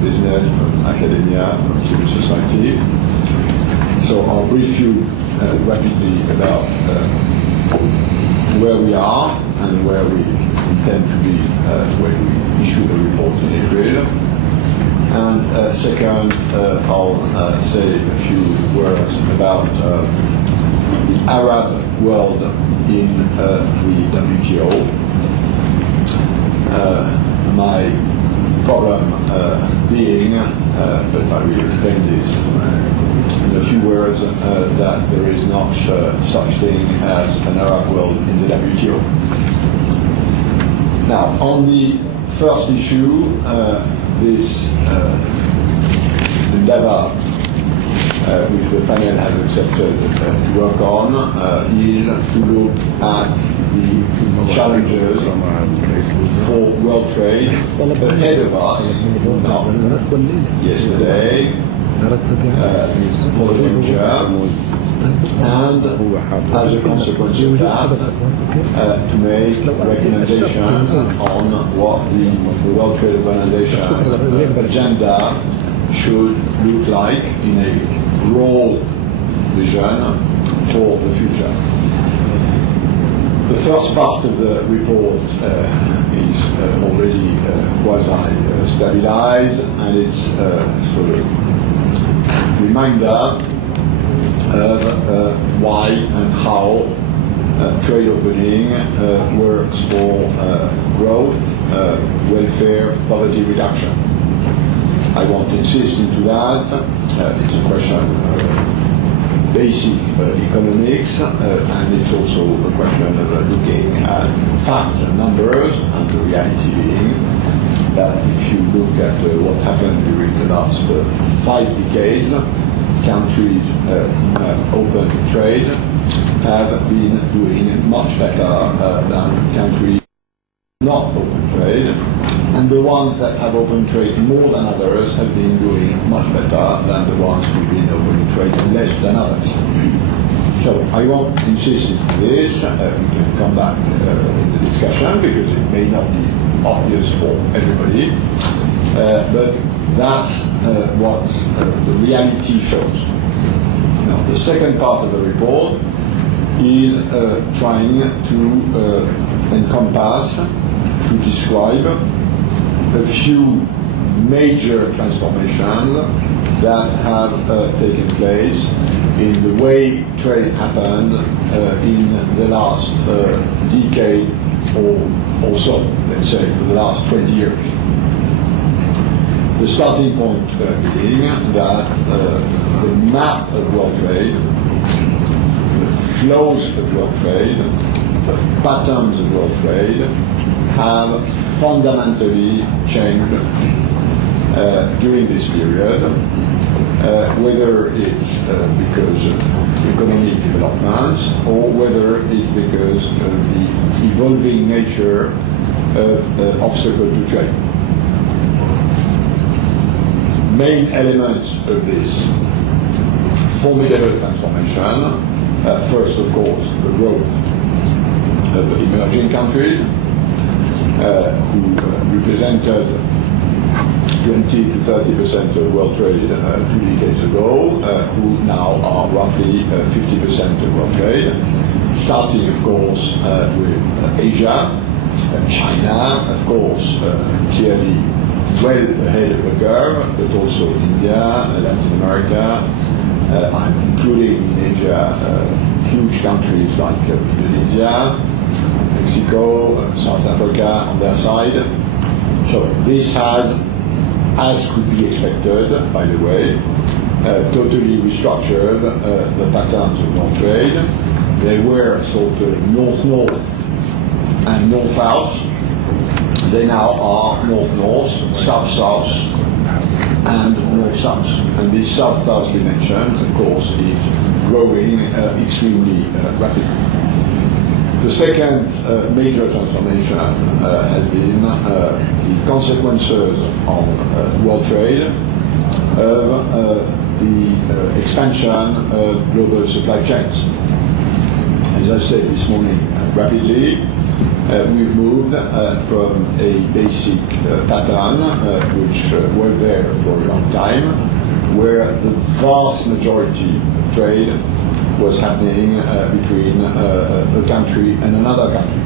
business, from academia, from civil society. So I'll brief you rapidly about where we are and where we intend to be when we issue the report in April. And second, I'll say a few words about the Arab world in the WTO. My problem being, but I will explain this in a few words, that there is not such thing as an Arab world in the WTO. Now, on the first issue, this endeavor which the panel has accepted to work on is to look at the challenges for world trade ahead of us, not yesterday, for the future, and as a consequence of that, to make recommendations on what the World Trade Organization agenda should look like in a broad vision for the future. The first part of the report is already quasi-stabilized, and it's sort of reminder of why and how trade opening works for growth, welfare, poverty reduction. I won't insist into that. It's a question of basic economics, and it's also a question of looking at facts and numbers, and the reality being that if you look at what happened during the last 5 decades, countries open trade have been doing much better than countries not open trade, and the ones that have open trade more than others have been doing much better than the ones who've been opening trade less than others. So I won't insist on this. We can come back in the discussion because it may not be obvious for everybody, but that's what the reality shows. Now, the second part of the report is trying to encompass, to describe a few major transformations that have taken place in the way trade happened in the last decade or so, let's say, for the last 20 years. The starting point being that the map of world trade, the flows of world trade, the patterns of world trade have fundamentally changed during this period, whether it's because of economic developments or whether it's because of the evolving nature of obstacle to trade. Main elements of this formidable transformation, first, of course, the growth of emerging countries, who represented 20 to 30% of world trade 2 decades ago, who now are roughly 50% of world trade, starting, of course, with Asia, China, of course, clearly well ahead of the curve, but also India, Latin America. I'm including in Asia huge countries like Indonesia, Mexico, South Africa on their side. So this has, as could be expected, by the way, totally restructured the patterns of world trade. They were sort of north-north and north-south. They now are north-north, south-south, and north-south. And this south-south dimension, of course, is growing extremely rapidly. The second major transformation has been the consequences on world trade of the expansion of global supply chains. As I said this morning, rapidly, We've moved from a basic pattern, which was there for a long time, where the vast majority of trade was happening between a country and another country.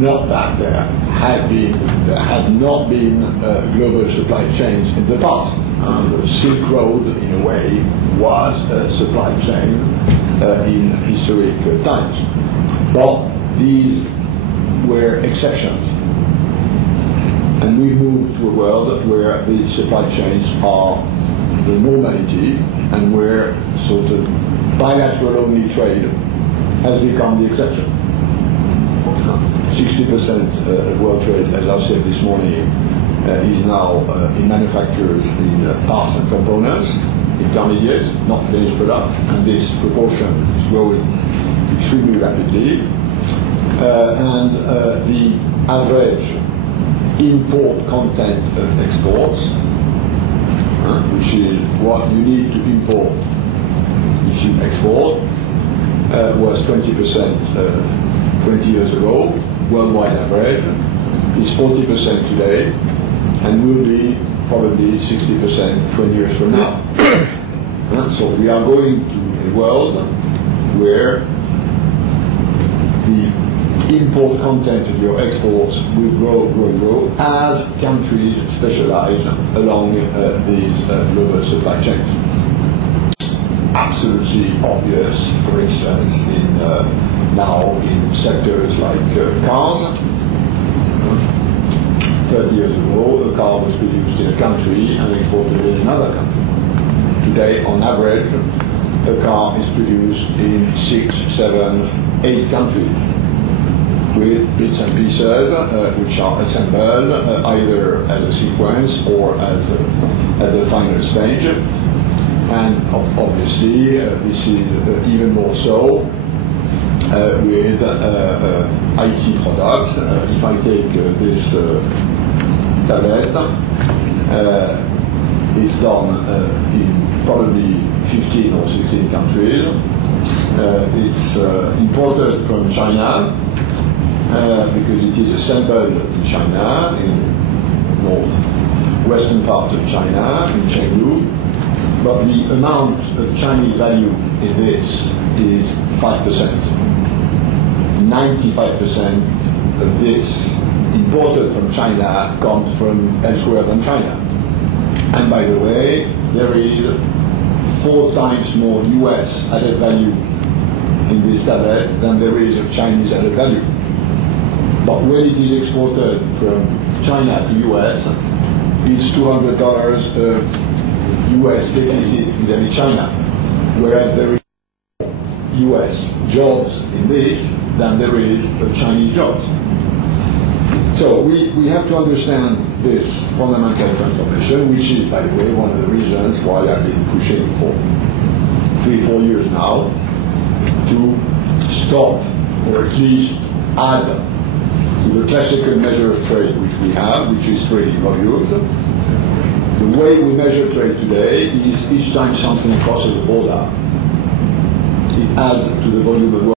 Not that there had not been global supply chains in the past. The Silk Road, in a way, was a supply chain in historic times. But these were exceptions. And we moved to a world where the supply chains are the normality and where sort of bilateral-only trade has become the exception. 60% of world trade, as I said this morning, is now in manufacturers, in parts and components, intermediates, not finished products, and this proportion is growing extremely rapidly. And the average import content of exports, which is what you need to import if you export, was 20% 20 years ago. Worldwide average is 40% today, and will be probably 60% 20 years from now. So we are going to a world where the import content of your exports will grow as countries specialize along these global supply chains. Absolutely obvious, for instance, now in sectors like cars. 30 years ago, a car was produced in a country and exported in another country. Today, on average, a car is produced in 6, 7, 8 countries, with bits and pieces which are assembled either as a sequence or at the final stage. And obviously, this is even more so with IT products. If I take this tablet, it's done in probably 15 or 16 countries. It's imported from China because it is assembled in China, in northwestern part of China, in Chengdu. But the amount of Chinese value in this is 5%. 95% of this imported from China comes from elsewhere than China. And by the way, there is 4 times more US added value in this tablet than there is of Chinese added value. But when it is exported from China to US, it's $200 US deficit vis-à-vis China, whereas there is more US jobs in this than there is of Chinese jobs. So we have to understand this fundamental transformation, which is, by the way, one of the reasons why I've been pushing for 3-4 years now to stop, or at least add to the classical measure of trade which we have, which is trading volumes. The way we measure trade today is each time something crosses a border, it adds to the volume of work.